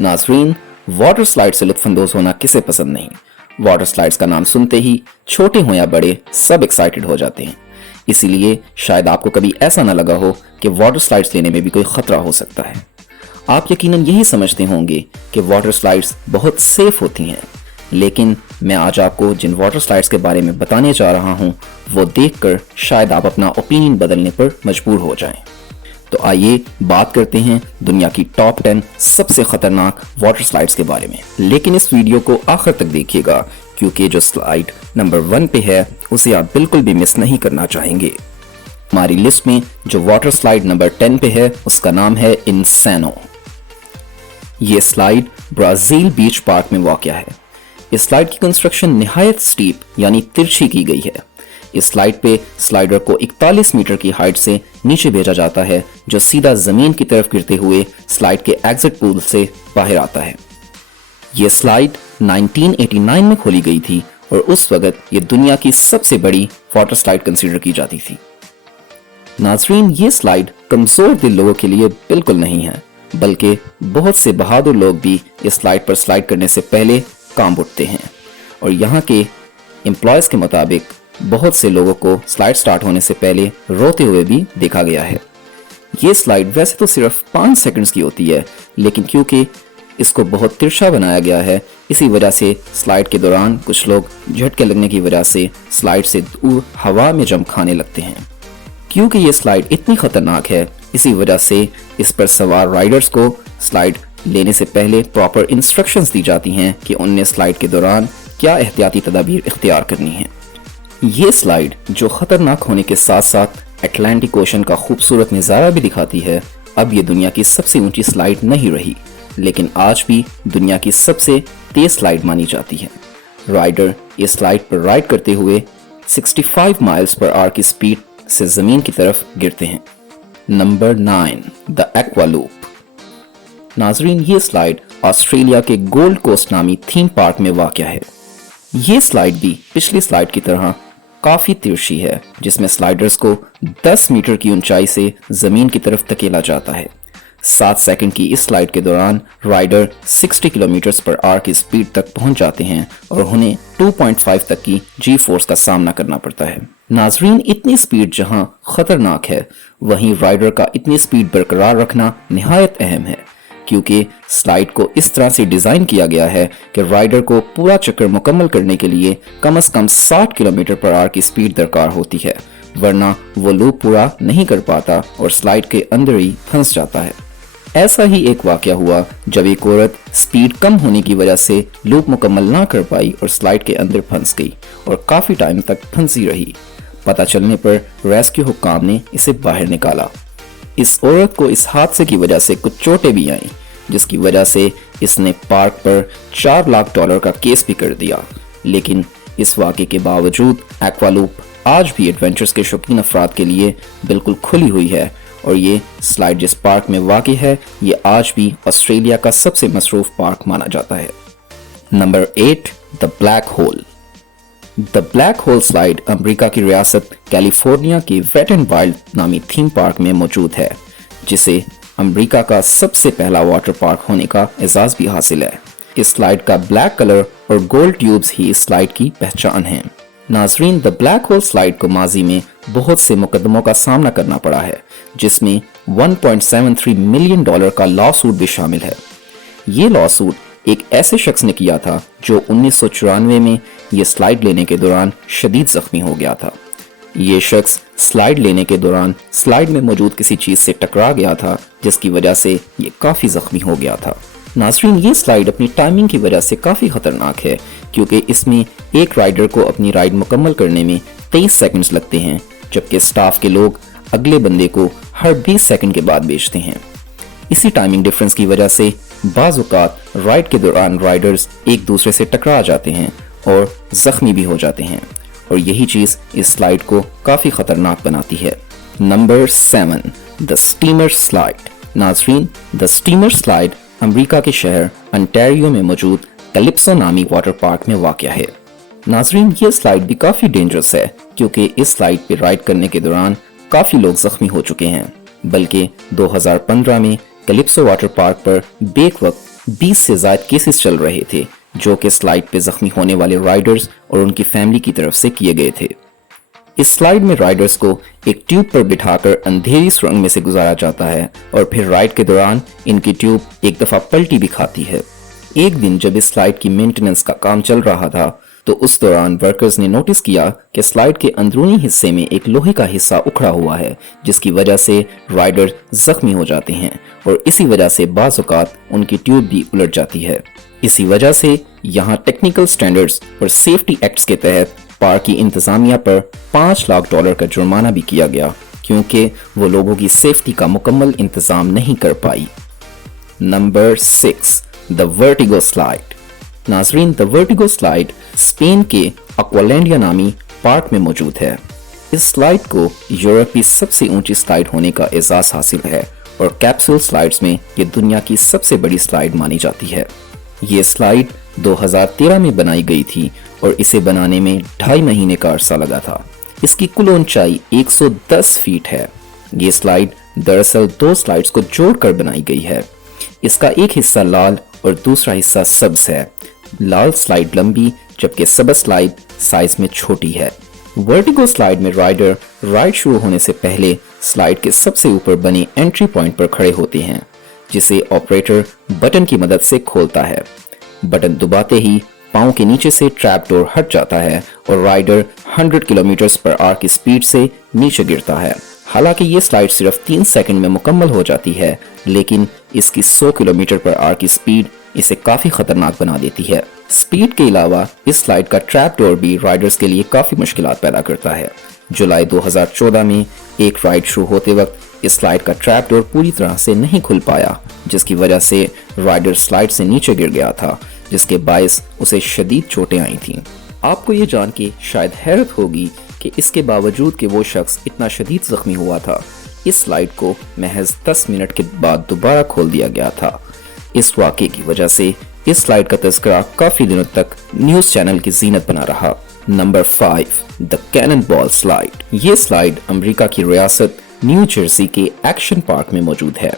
नाज़रीन, water slide से लुत्फानंदोज होना किसे पसंद नहीं। वाटर स्लाइड्स का नाम सुनते ही छोटे हो या बड़े सब एक्साइटेड हो जाते हैं। इसीलिए शायद आपको कभी ऐसा ना लगा हो कि वाटर स्लाइड्स लेने में भी कोई खतरा हो सकता है। आप यकीनन यही समझते होंगे कि वाटर स्लाइड्स बहुत सेफ होती हैं, लेकिन मैं आज आपको जिन वाटर स्लाइड्स के बारे में बताने जा रहा हूं वो देखकर शायद आप अपना ओपिनियन बदलने पर मजबूर हो जाएं। तो आइए बात करते हैं दुनिया की टॉप 10 सबसे खतरनाक वाटर स्लाइड्स के बारे में। लेकिन इस वीडियो को आखिर तक देखिएगा, क्योंकि जो स्लाइड नंबर 1 पे है उसे आप बिल्कुल भी मिस नहीं करना चाहेंगे। हमारी लिस्ट में जो वाटर स्लाइड नंबर 10 पे है उसका नाम है इंसेनो। ये स्लाइड ब्राजील बीच पार्क में वाक़या है। इस स्लाइड की कंस्ट्रक्शन निहायत स्टीप यानी तिरछी की गई है। इस स्लाइड पे स्लाइडर को 41 मीटर की हाइट से नीचे भेजा जाता है, जो सीधा जमीन की तरफ गिरते हुए स्लाइड के एग्जिट पूल से बाहर आता है। ये स्लाइड 1989 में खोली गई थी और उस वक्त ये दुनिया की सबसे बड़ी वाटर स्लाइड कंसीडर की जाती थी। नाज़रीन, ये स्लाइड कमजोर दिल लोगों के लिए बिल्कुल नहीं है, बल्कि बहुत से बहादुर लोग भी इस स्लाइड पर स्लाइड करने से पहले कांप उठते हैं। और यहाँ के एम्प्लॉयज के मुताबिक बहुत से लोगों को स्लाइड स्टार्ट होने से पहले रोते हुए भी देखा गया है। ये स्लाइड वैसे तो सिर्फ 5 सेकंड्स की होती है, लेकिन क्योंकि इसको बहुत तिरछा बनाया गया है, इसी वजह से स्लाइड के दौरान कुछ लोग झटके लगने की वजह से स्लाइड से दूर हवा में जंप खाने लगते हैं। क्योंकि ये स्लाइड इतनी खतरनाक है, इसी वजह से इस पर सवार राइडर्स को स्लाइड लेने से पहले प्रॉपर इंस्ट्रक्शंस दी जाती हैं कि उन्हें स्लाइड के दौरान क्या एहतियाती तदाबीर इख्तियार करनी है। ये स्लाइड जो खतरनाक होने के साथ साथ अटलांटिक ओशन का खूबसूरत नज़ारा भी दिखाती है, अब ये दुनिया की सबसे ऊंची स्लाइड नहीं रही, लेकिन आज भी दुनिया की सबसे तेज स्लाइड मानी जाती है। राइडर इस स्लाइड पर राइड करते हुए 65 माइल्स पर आवर की स्पीड से जमीन की तरफ गिरते हैं। Number 9, the aqua loop. नाजरीन, ये स्लाइड ऑस्ट्रेलिया के गोल्ड कोस्ट नामी थीम पार्क में वाक़या है। ये स्लाइड भी पिछली स्लाइड की तरह काफी तिरछी है, जिसमें स्लाइडर्स को 10 मीटर की ऊंचाई से जमीन की तरफ धकेला जाता है। 7 सेकंड की इस स्लाइड के दौरान राइडर 60 किलोमीटर पर आवर की स्पीड तक पहुंच जाते हैं और उन्हें 2.5 तक की जी फोर्स का सामना करना पड़ता है। नाजरीन, इतनी स्पीड जहां खतरनाक है, वहीं राइडर का इतनी स्पीड बरकरार रखना निहायत अहम है, क्योंकि स्लाइड को इस तरह से डिजाइन किया गया है कि राइडर को पूरा चक्कर मुकम्मल करने के लिए कम से कम 60 किलोमीटर पर आवर की स्पीड दरकार होती है, वरना वो लूप पूरा नहीं कर पाता और स्लाइड के अंदर ही फंस जाता है। ऐसा ही एक वाकया हुआ जब एक औरत स्पीड कम होने की वजह से लूप मुकम्मल ना कर पाई और स्लाइड के अंदर फंस गई और काफी टाइम तक फंसी रही। पता चलने पर रेस्क्यू हुक्काम ने इसे बाहर निकाला। इस औरत को इस हादसे की वजह से कुछ चोटें भी आईं, जिसकी वजह से इसने पार्क पर $4 लाख का केस भी कर दिया। लेकिन इस वाक़े के बावजूद एक्वा लूप आज भी एडवेंचर्स के शौकीन अफराद के लिए बिल्कुल खुली हुई है और ये स्लाइड जिस पार्क में वाक़ है, ये आज भी ऑस्ट्रेलिया का सबसे मसरूफ पार्क माना जाता है। Number 8, the black hole. The black hole slide America की रियासत कैलिफोर्निया की वेट एंड वाइल्ड नामी थीम पार्क में मौजूद है, जिसे अमेरिका का सबसे पहला वाटर पार्क होने का एजाज भी हासिल है। इस स्लाइड का ब्लैक कलर और गोल्ड ट्यूब्स ही इस स्लाइड की पहचान है। नाजरीन, द ब्लैक होल स्लाइड को माजी में बहुत से मुकदमों का सामना करना पड़ा है, जिसमें $1.73 मिलियन का लॉ सूट भी शामिल है। ये लॉ सूट एक ऐसे शख्स ने किया था जो 1994 में ये स्लाइड लेने के दौरान शदीद जख्मी हो गया था। ये शख्स स्लाइड लेने के दौरान स्लाइड में मौजूद किसी चीज से टकरा गया था, जिसकी वजह से ये काफी जख्मी हो गया था। नाज़रीन, ये स्लाइड अपनी टाइमिंग की वजह से काफी खतरनाक है, क्योंकि इसमें एक राइडर को अपनी राइड मुकम्मल करने में 23 सेकंड्स लगते हैं, जबकि स्टाफ के लोग अगले बंदे को हर 20 सेकंड के बाद भेजते हैं। इसी टाइमिंग डिफरेंस की वजह से बाज़ औक़ात राइड के दौरान राइडर्स एक दूसरे से टकरा जाते हैं और जख्मी भी हो जाते हैं, और यही चीज इस स्लाइड को काफी खतरनाक बनाती है। Number 7, the steamer slide. नाज़रीन, द स्टीमर स्लाइड अमेरिका के शहर अंटारियो में मौजूद कैलिप्सो नामी वाटर पार्क में वाक़या है। नाज़रीन, ये स्लाइड भी काफी डेंजरस है, क्योंकि इस स्लाइड पे राइड करने के दौरान काफी लोग जख्मी हो चुके हैं। बल्कि 2015 में कैलिप्सो वाटर पार्क पर बेक वक्त 20 से ज़ायद केसेस चल रहे थे जो कि स्लाइड पे जख्मी होने वाले राइडर्स और उनकी फैमिली की तरफ से किए गए थे। इस स्लाइड में राइडर्स को एक ट्यूब पर बिठाकर अंधेरी सुरंग में से गुजारा जाता है और फिर राइड के दौरान इनकी ट्यूब एक दफ़ा पलटी भी खाती है। एक दिन जब इस स्लाइड की मेंटेनेंस का काम चल रहा था तो उस दौरान वर्कर्स ने नोटिस किया कि स्लाइड के अंदरूनी हिस्से में एक लोहे का हिस्सा उखड़ा हुआ है, जिसकी वजह से राइडर जख्मी हो जाते हैं और इसी वजह से बाज़ औक़ात उनकी ट्यूब भी उलट जाती है। इसी वजह से यहाँ टेक्निकल स्टैंडर्ड्स और सेफ्टी एक्ट्स के तहत पार्क की इंतजामिया पर $5 लाख का जुर्माना भी किया गया, क्योंकि वो लोगों की सेफ्टी का मुकम्मल इंतजाम नहीं कर पाई। Number 6, the vertigo slide. नाजरीन, द वर्टिगो स्लाइड स्पेन के एक्वालैंडिया नामी पार्क में मौजूद है। इस स्लाइड को यूरोप की सबसे ऊंची स्लाइड होने का एजाज हासिल है और कैप्सूल स्लाइड्स में ये दुनिया की सबसे बड़ी स्लाइड मानी जाती है। ये स्लाइड 2013 में बनाई गई थी और इसे बनाने में 2.5 महीने का अरसा लगा था। इसकी कुल ऊंचाई 110 फीट है। ये स्लाइड दरअसल 2 स्लाइड्स को जोड़कर बनाई गई है। इसका एक हिस्सा लाल और दूसरा हिस्सा सब्ज है। लाल स्लाइड लंबी जबकि सब्ज स्लाइड साइज में छोटी है। वर्टिगो स्लाइड में राइडर राइड शुरू होने से पहले स्लाइड के सबसे ऊपर बने एंट्री पॉइंट पर खड़े होते हैं, जिसे ऑपरेटर बटन की मदद से खोलता है। बटन दबाते ही पाँव के नीचे से ट्रैप डोर हट जाता है और राइडर 100 किलोमीटर/आवर की स्पीड से नीचे गिरता है। हालांकि ये स्लाइड सिर्फ 3 सेकंड में मुकम्मल हो जाती है, लेकिन इसकी 100 किलोमीटर/आवर की स्पीड इसे काफी खतरनाक बना देती है। स्पीड के अलावा इस स्लाइड का ट्रैप डोर भी राइडर्स के लिए काफी मुश्किलात पैदा करता है। जुलाई 2014 में एक राइड शुरू होते वक्त इस स्लाइड का ट्रैप डोर पूरी तरह से नहीं खुल पाया, जिसकी वजह से राइडर स्लाइड से नीचे गिर गया था, जिसके बायस उसे शदीद चोटें आई थीं। आपको ये जान के शायद हैरत होगी कि इसके बावजूद कि वो शख्स इतना शदीद जख्मी हुआ था, इस स्लाइड को महज 10 मिनट के बाद दोबारा खोल दिया गया था। इस वाक़े की वजह से इस स्लाइड का तज़किरा काफी दिनों तक न्यूज़ चैनल की जीनत बना रहा। Number 5, the Cannon Ball Slide. ये स्लाइड अमेरिका की रियासत न्यू जर्सी के एक्शन पार्क में मौजूद है।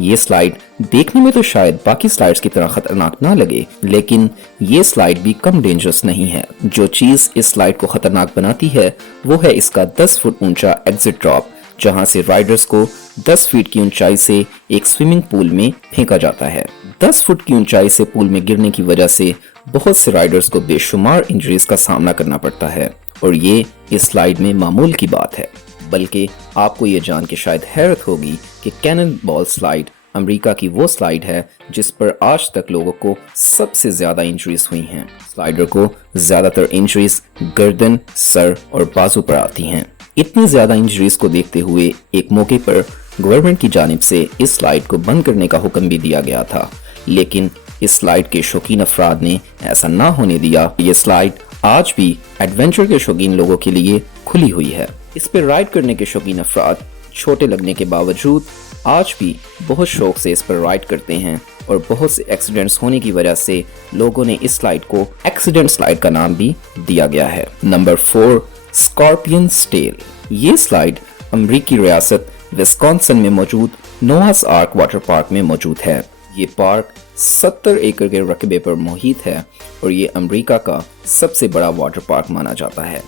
ये स्लाइड देखने में तो शायद बाकी स्लाइड्स की तरह खतरनाक ना लगे, लेकिन ये स्लाइड भी कम डेंजरस नहीं है। जो चीज इस स्लाइड को खतरनाक बनाती है वो है इसका 10 फुट ऊंचा एग्जिट ड्रॉप, जहां से राइडर्स को 10 फीट की ऊंचाई से एक स्विमिंग पूल में फेंका जाता है। 10 फुट की ऊंचाई से पूल में गिरने की वजह से बहुत से राइडर्स को बेशुमार इंजरीज का सामना करना पड़ता है और ये इस स्लाइड में मामूल की बात है। बल्कि आपको ये जान के शायद हैरत होगी कि कैनन बॉल स्लाइड अमेरिका की वो स्लाइड है जिस पर आज तक लोगों को सबसे ज्यादा इंजरीज हुई हैं। स्लाइडर को ज्यादातर इंजरीज गर्दन, सर और बाजू पर आती हैं। इतनी ज्यादा इंजरीज को देखते हुए एक मौके पर गवर्नमेंट की जानिब से इस स्लाइड को बंद करने का हुक्म भी दिया गया था, लेकिन इस स्लाइड के शौकीन अफराद ने ऐसा ना होने दिया। ये स्लाइड आज भी एडवेंचर के शौकीन लोगों के लिए खुली हुई है। इस पर राइड करने के शौकीन अफराद छोटे लगने के बावजूद आज भी बहुत शौक से इस पर राइड करते हैं और बहुत से एक्सीडेंट्स होने की वजह से लोगों ने इस स्लाइड को एक्सीडेंट स्लाइड का नाम भी दिया गया है। Number 4, Scorpion Tail. ये स्लाइड अमेरिकी रियासत विस्कॉन्सिन में मौजूद नोआस आर्क वाटर पार्क में मौजूद है। ये पार्क 70 एकड़ के रकबे पर मुहित है और ये अमेरिका का सबसे बड़ा वाटर पार्क माना जाता है।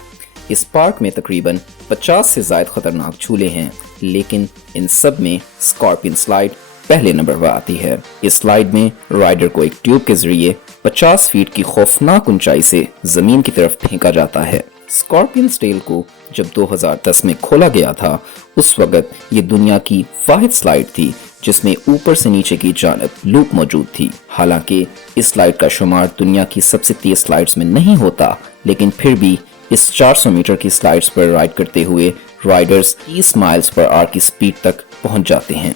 इस पार्क में तकरीबन 50 से ज़ायद खतरनाक झूले हैं, लेकिन इन सब में स्कॉर्पियन स्लाइड पहले नंबर पर आती है। इस स्लाइड में राइडर को एक ट्यूब के जरिए 50 फीट की खौफनाक ऊंचाई से जमीन की तरफ फेंका जाता है। स्कॉर्पियन टेल को जब 2010 में खोला गया था, उस वक्त ये दुनिया की वाहिद स्लाइड थी जिसमें ऊपर से नीचे की जानब लूप मौजूद थी। हालांकि इस स्लाइड का शुमार दुनिया की सबसे तेज स्लाइड्स में नहीं होता, लेकिन फिर भी इस 400 मीटर की स्लाइड्स पर राइड करते हुए राइडर्स 30 माइल्स पर आवर की स्पीड तक पहुंच जाते हैं।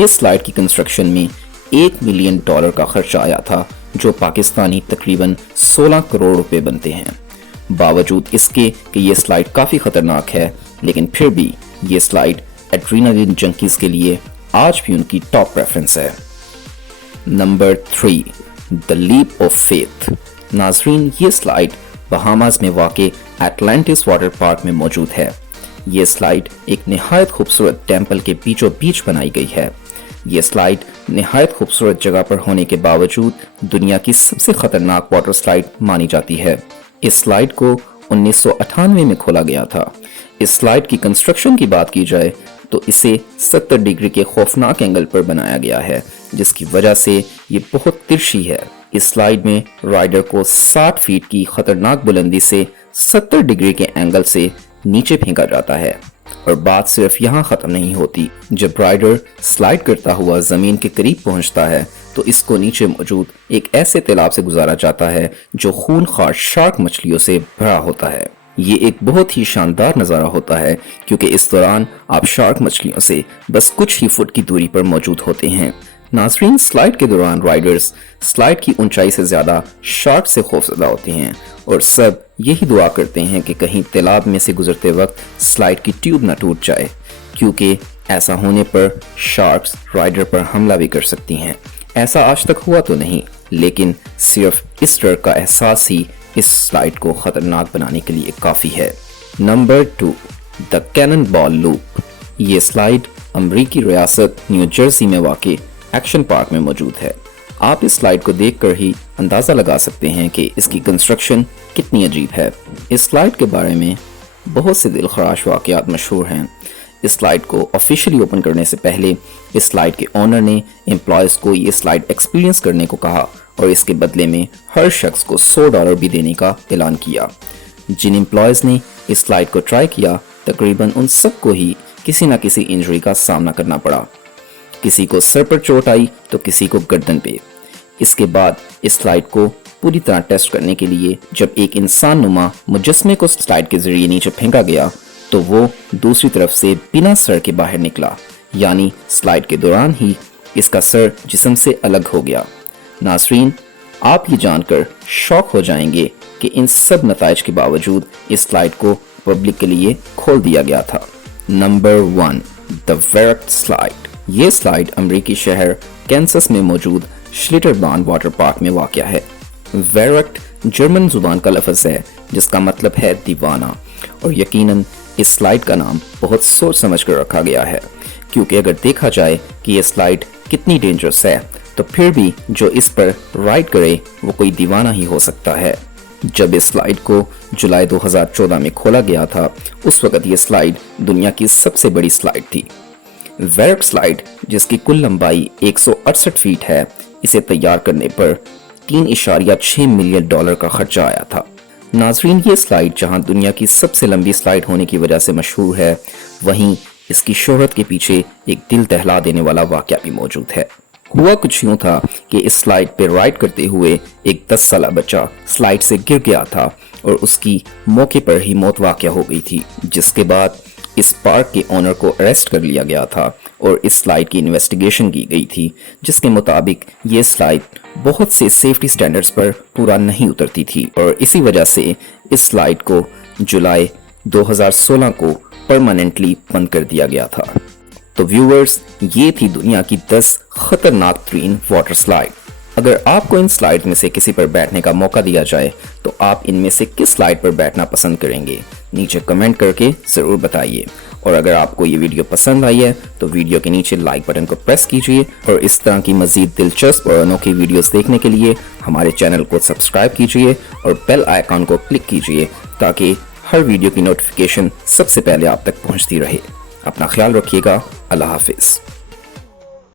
इस स्लाइड की कंस्ट्रक्शन में $1 मिलियन का खर्चा आया था, जो पाकिस्तानी तकरीबन 16 करोड़ रुपए बनते हैं। बावजूद इसके कि ये स्लाइड काफ़ी ख़तरनाक है, लेकिन फिर भी ये स्लाइड एड्रेनालिन जंकीज के लिए आज भी उनकी टॉप प्रेफरेंस है। Number 3, the Leap of Faith. नाजरीन, ये स्लाइड बहामास में वाक़े एटलांटिस वाटर पार्क में मौजूद है। ये स्लाइड एक निहायत खूबसूरत टेम्पल के बीचों बीच बनाई गई है। ये स्लाइड निहायत खूबसूरत जगह पर होने के बावजूद दुनिया की सबसे खतरनाक वाटर स्लाइड मानी जाती है। इस स्लाइड को 1998 में खोला गया था। इस स्लाइड की कंस्ट्रक्शन की बात की जाए तो इसे 70 डिग्री के खौफनाक एंगल पर बनाया गया है, जिसकी वजह से ये बहुत तिरछी है। इस स्लाइड में राइडर को 60 फीट की खतरनाक बुलंदी से 70 डिग्री के एंगल से नीचे फेंका जाता है। और बात सिर्फ यहाँ खत्म नहीं होती। जब राइडर स्लाइड करता हुआ जमीन के करीब पहुंचता है तो इसको नीचे मौजूद एक ऐसे तालाब से गुजारा जाता है जो खूनखार शार्क मछलियों से भरा होता है। ये एक बहुत ही शानदार नज़ारा होता है क्योंकि इस दौरान आप शार्क मछलियों से बस कुछ ही फुट की दूरी पर मौजूद होते हैं। नाज़रीन, स्लाइड के दौरान राइडर्स स्लाइड की ऊंचाई से ज़्यादा शार्क से खौफजदा होते हैं और सब यही दुआ करते हैं कि कहीं तालाब में से गुजरते वक्त स्लाइड की ट्यूब न टूट जाए, क्योंकि ऐसा होने पर शार्क्स राइडर पर हमला भी कर सकती हैं। ऐसा आज तक हुआ तो नहीं, लेकिन सिर्फ इस डर का एहसास ही इस स्लाइड को खतरनाक बनाने के लिए काफ़ी है। Number 2, the Cannon Ball Loop. ये स्लाइड अमरीकी रियासत न्यू जर्सी में वाक़ एक्शन पार्क में मौजूद है। आप इस स्लाइड को देखकर ही अंदाज़ा लगा सकते हैं कि इसकी कंस्ट्रक्शन कितनी अजीब है। इस स्लाइड के बारे में बहुत से दिलखराश वाक़यात मशहूर हैं। इस स्लाइड को ऑफिशियली ओपन करने से पहले इस स्लाइड के ओनर ने एम्प्लॉयज़ को ये स्लाइड एक्सपीरियंस करने को कहा और इसके बदले में हर शख्स को $100 भी देने का ऐलान किया। जिन एम्प्लॉयज़ ने इस स्लाइड को ट्राई किया, तकरीबन उन सबको ही किसी न किसी इंजरी का सामना करना पड़ा। किसी को सर पर चोट आई तो किसी को गर्दन पे। इसके बाद इस स्लाइड को पूरी तरह टेस्ट करने के लिए जब एक इंसान नुमा मुजस्मे को स्लाइड के जरिए नीचे फेंका गया तो वो दूसरी तरफ से बिना सर के बाहर निकला, यानी स्लाइड के दौरान ही इसका सर जिस्म से अलग हो गया। नाज़रीन, आप ये जानकर शॉक हो जाएंगे कि इन सब नताइज के बावजूद इस स्लाइड को पब्लिक के लिए खोल दिया गया था। Number 1, the Verruckt slide. ये स्लाइड अमरीकी शहर कैंसस में मौजूद श्लिटरबान वाटर पार्क में वाक़या है। वेरक्ट जर्मन जुबान का लफ्ज़ है जिसका मतलब है दीवाना, और यकीनन इस स्लाइड का नाम बहुत सोच समझ कर रखा गया है, क्योंकि अगर देखा जाए कि ये स्लाइड कितनी डेंजरस है तो फिर भी जो इस पर राइड करे वो कोई दीवाना ही हो सकता है। जब इस स्लाइड को जुलाई 2014 में खोला गया था, उस वक़्त ये स्लाइड दुनिया की सबसे बड़ी स्लाइड थी। वेरक्ट स्लाइड, जिसकी कुल लंबाई 168 फीट है, इसे तैयार करने पर $3.6 मिलियन का खर्चा आया था। नाज़रीन, ये स्लाइड जहां दुनिया की सबसे लंबी स्लाइड होने की वजह से मशहूर है, वहीं इसकी शोहरत के पीछे एक दिल दहला देने वाला वाक़या भी मौजूद है। हुआ कुछ यूं था कि इस स्लाइड पर राइड करते हुए एक 10 साला बच्चा स्लाइड से गिर गया था और उसकी मौके पर ही मौत वाक़या हो गई थी, जिसके बाद इस पार्क के ओनर को अरेस्ट कर लिया गया था और इस स्लाइड की इन्वेस्टिगेशन की गई थी, जिसके मुताबिक ये स्लाइड बहुत से सेफ्टी स्टैंडर्ड्स पर पूरा नहीं उतरती थी और इसी वजह से इस स्लाइड को जुलाई 2016 को परमानेंटली बंद कर दिया गया था। तो व्यूअर्स, ये थी दुनिया की 10 खतरनाक तरीन वाटर स्लाइड। अगर आपको इन स्लाइड में से किसी पर बैठने का मौका दिया जाए तो आप इनमें से किस स्लाइड पर बैठना पसंद करेंगे? नीचे कमेंट करके ज़रूर बताइए। और अगर आपको ये वीडियो पसंद आई है तो वीडियो के नीचे लाइक बटन को प्रेस कीजिए और इस तरह की मज़ीद दिलचस्प और अनोखी वीडियोस देखने के लिए हमारे चैनल को सब्सक्राइब कीजिए और बेल आइकॉन को क्लिक कीजिए ताकि हर वीडियो की नोटिफिकेशन सबसे पहले आप तक पहुंचती रहे। अपना ख्याल रखिएगा। अल्लाह हाफिज़।